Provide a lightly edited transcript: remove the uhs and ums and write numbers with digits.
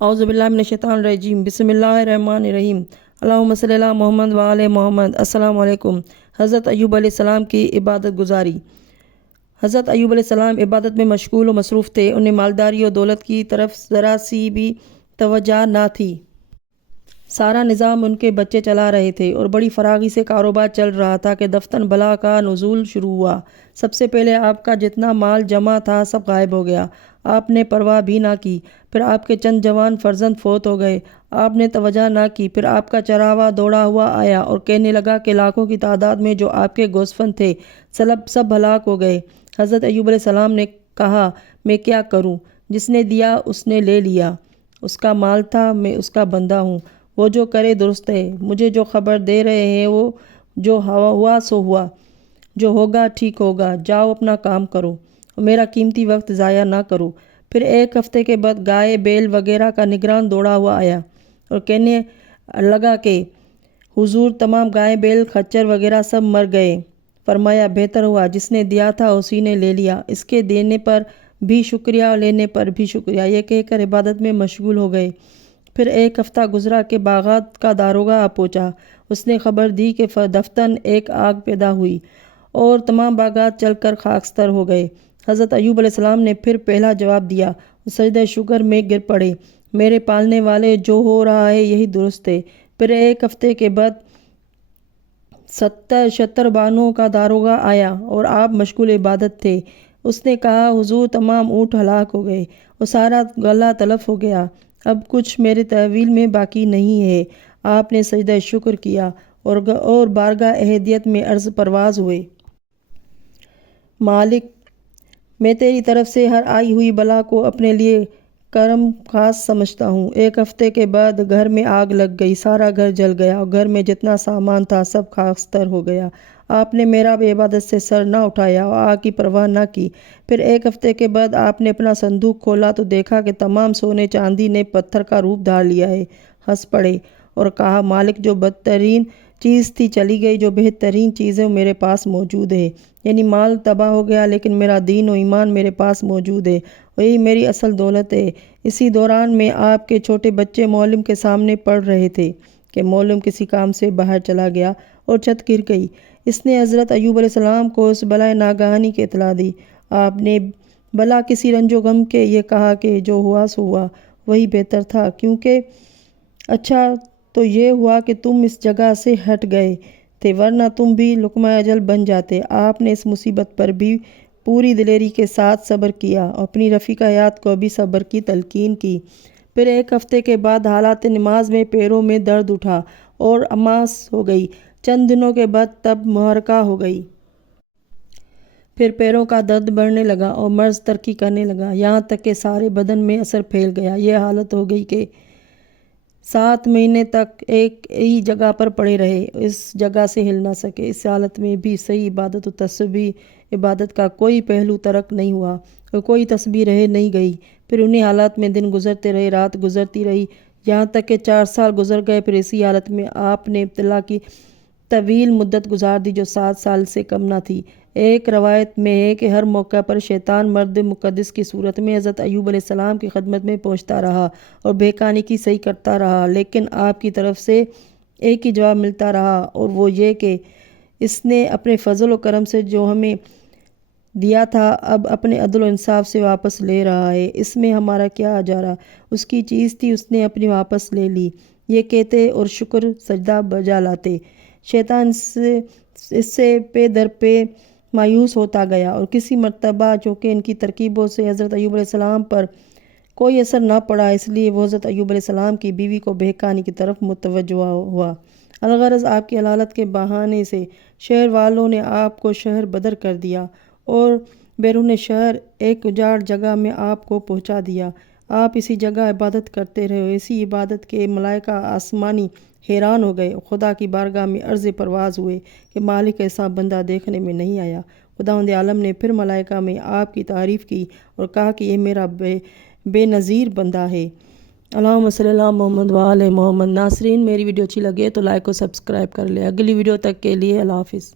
اعوذ باللہ من الشیطان الرجیم، بسم اللہ الرحمن الرحیم، اللہم صلی علی محمد و آل محمد۔ السلام علیکم۔ حضرت ایوب علیہ السلام کی عبادت گزاری۔ حضرت ایوب علیہ السلام عبادت میں مشغول و مصروف تھے۔ انہیں مالداری و دولت کی طرف ذرا سی بھی توجہ نہ تھی۔ سارا نظام ان کے بچے چلا رہے تھے اور بڑی فراغی سے کاروبار چل رہا تھا کہ دفتن بلا کا نزول شروع ہوا۔ سب سے پہلے آپ کا جتنا مال جمع تھا سب غائب ہو گیا۔ آپ نے پرواہ بھی نہ کی۔ پھر آپ کے چند جوان فرزند فوت ہو گئے۔ آپ نے توجہ نہ کی۔ پھر آپ کا چراوا دوڑا ہوا آیا اور کہنے لگا کہ لاکھوں کی تعداد میں جو آپ کے گوسفند تھے سب ہلاک ہو گئے۔ حضرت ایوب علیہ السلام نے کہا، میں کیا کروں؟ جس نے دیا اس نے لے لیا۔ اس کا مال تھا، میں اس کا بندہ ہوں۔ وہ جو کرے درست ہے۔ مجھے جو خبر دے رہے ہیں وہ جو ہوا سو ہوا، جو ہوگا ٹھیک ہوگا۔ جاؤ اپنا کام کرو اور میرا قیمتی وقت ضائع نہ کرو۔ پھر ایک ہفتے کے بعد گائے بیل وغیرہ کا نگران دوڑا ہوا آیا اور کہنے لگا کہ حضور تمام گائے بیل خچر وغیرہ سب مر گئے۔ فرمایا، بہتر ہوا، جس نے دیا تھا اسی نے لے لیا۔ اس کے دینے پر بھی شکریہ اور لینے پر بھی شکریہ، یہ کہہ کر عبادت میں مشغول ہو گئے۔ پھر ایک ہفتہ گزرا کہ باغات کا داروغہ آ پہنچا۔ اس نے خبر دی کہ دفتن ایک آگ پیدا ہوئی اور تمام باغات جل کر خاکستر ہو گئے۔ حضرت ایوب علیہ السلام نے پھر پہلا جواب دیا اور سجدہ شکر میں گر پڑے، میرے پالنے والے، جو ہو رہا ہے یہی درست ہے۔ پھر ایک ہفتے کے بعد 70 بانوں کا داروغہ آیا اور آپ مشغول عبادت تھے۔ اس نے کہا، حضور تمام اونٹ ہلاک ہو گئے اور سارا غلہ تلف ہو گیا، اب کچھ میرے تحویل میں باقی نہیں ہے۔ آپ نے سجدہ شکر کیا اور بارگاہ احدیت میں عرض پرواز ہوئے۔ مالک، میں تیری طرف سے ہر آئی ہوئی بلا کو اپنے لیے کرم خاص سمجھتا ہوں۔ ایک ہفتے کے بعد گھر میں آگ لگ گئی، سارا گھر جل گیا اور گھر میں جتنا سامان تھا سب خاکستر ہو گیا۔ آپ نے میرا عبادت سے سر نہ اٹھایا اور آگ کی پرواہ نہ کی۔ پھر ایک ہفتے کے بعد آپ نے اپنا صندوق کھولا تو دیکھا کہ تمام سونے چاندی نے پتھر کا روپ دھار لیا ہے۔ ہنس پڑے اور کہا، مالک، جو بدترین چیز تھی چلی گئی، جو بہترین چیزیں میرے پاس موجود ہے۔ یعنی مال تباہ ہو گیا لیکن میرا دین و ایمان میرے پاس موجود ہے اور یہی میری اصل دولت ہے۔ اسی دوران میں آپ کے چھوٹے بچے مولم کے سامنے پڑھ رہے تھے کہ مولم کسی کام سے باہر چلا گیا اور چھت گر گئی۔ اس نے حضرت ایوب علیہ السلام کو اس بلائے ناگہانی کی اطلاع دی۔ آپ نے بلا کسی رنج و غم کے یہ کہا کہ جو ہوا سو ہوا، وہی بہتر تھا، کیونکہ اچھا تو یہ ہوا کہ تم اس جگہ سے ہٹ گئے تھے، ورنہ تم بھی لقمہ اجل بن جاتے۔ آپ نے اس مصیبت پر بھی پوری دلیری کے ساتھ صبر کیا اور اپنی رفیق حیات کو بھی صبر کی تلقین کی۔ پھر ایک ہفتے کے بعد حالات نماز میں پیروں میں درد اٹھا اور اماس ہو گئی۔ چند دنوں کے بعد تب محرقہ ہو گئی۔ پھر پیروں کا درد بڑھنے لگا اور مرض ترقی کرنے لگا، یہاں تک کہ سارے بدن میں اثر پھیل گیا۔ یہ حالت ہو گئی کہ 7 مہینے تک ایک ہی جگہ پر پڑے رہے، اس جگہ سے ہل نہ سکے۔ اس حالت میں بھی صحیح عبادت و تسبیح عبادت کا کوئی پہلو ترک نہیں ہوا اور کوئی تسبیح رہ نہیں گئی۔ پھر انہی حالات میں دن گزرتے رہے، رات گزرتی رہی، یہاں تک کہ 4 سال گزر گئے۔ پھر اسی حالت میں آپ نے ابتلا کی طویل مدت گزار دی جو 7 سال سے کم نہ تھی۔ ایک روایت میں ہے کہ ہر موقع پر شیطان مرد مقدس کی صورت میں حضرت ایوب علیہ السلام کی خدمت میں پہنچتا رہا اور بہکانے کی صحیح کرتا رہا، لیکن آپ کی طرف سے ایک ہی جواب ملتا رہا اور وہ یہ کہ اس نے اپنے فضل و کرم سے جو ہمیں دیا تھا اب اپنے عدل و انصاف سے واپس لے رہا ہے، اس میں ہمارا کیا اجارہ؟ اس کی چیز تھی، اس نے اپنی واپس لے لی، یہ کہتے اور شکر سجدہ بجا لاتے۔ شیطان اس سے پے در پے مایوس ہوتا گیا اور کسی مرتبہ چونکہ ان کی ترکیبوں سے حضرت ایوب علیہ السلام پر کوئی اثر نہ پڑا، اس لیے وہ حضرت ایوب علیہ السلام کی بیوی کو بہکانے کی طرف متوجہ ہوا۔ الغرض آپ کی عدالت کے بہانے سے شہر والوں نے آپ کو شہر بدر کر دیا اور بیرون شہر ایک اجاڑ جگہ میں آپ کو پہنچا دیا۔ آپ اسی جگہ عبادت کرتے رہے اور اسی عبادت کے ملائکہ آسمانی حیران ہو گئے، خدا کی بارگاہ میں عرض پرواز ہوئے کہ مالک ایسا بندہ دیکھنے میں نہیں آیا۔ خداوند عالم نے پھر ملائکہ میں آپ کی تعریف کی اور کہا کہ یہ میرا بے نظیر بندہ ہے۔ اللہم صلی علی محمد و آل محمد۔ ناظرین، میری ویڈیو اچھی لگے تو لائک و سبسکرائب کر لیں۔ اگلی ویڈیو تک کے لیے اللہ حافظ۔